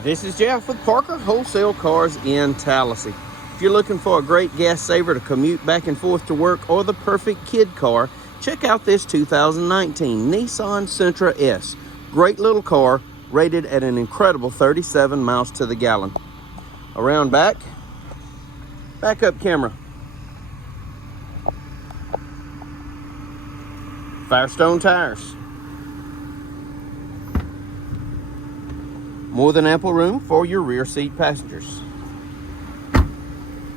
This is Jeff with Parker Wholesale Cars in Tallassee. If you're looking for a great gas saver to commute back and forth to work or the perfect kid car, check out this 2019 Nissan Sentra S. Great little car, rated at an incredible 37 miles to the gallon. Around back, backup camera. Firestone tires. More than ample room for your rear seat passengers.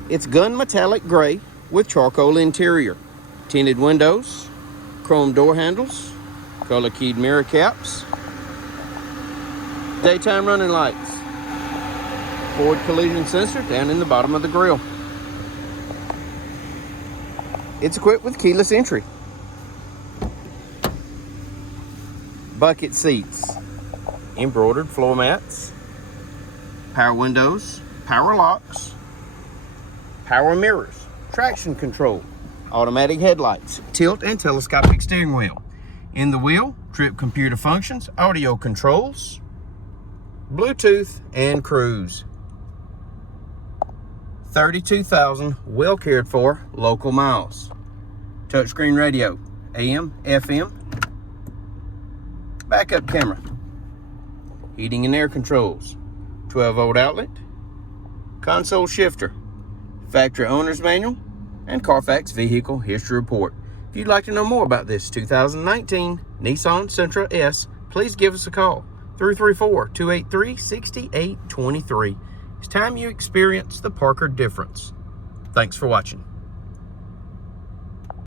It's gun metallic gray with charcoal interior, tinted windows, chrome door handles, color keyed mirror caps, daytime running lights, forward collision sensor down in the bottom of the grille. It's equipped with keyless entry, bucket seats, embroidered floor mats, power windows, power locks, power mirrors, traction control, automatic headlights, tilt and telescopic steering wheel. In the wheel, trip computer functions, audio controls, Bluetooth, and cruise. 32,000 well cared for local miles. Touchscreen radio, AM, FM, backup camera, heating and air controls, 12-volt outlet, console shifter, factory owner's manual, and Carfax vehicle history report. If you'd like to know more about this 2019 Nissan Sentra S, please give us a call, 334-283-6823. It's time you experience the Parker difference. Thanks for watching.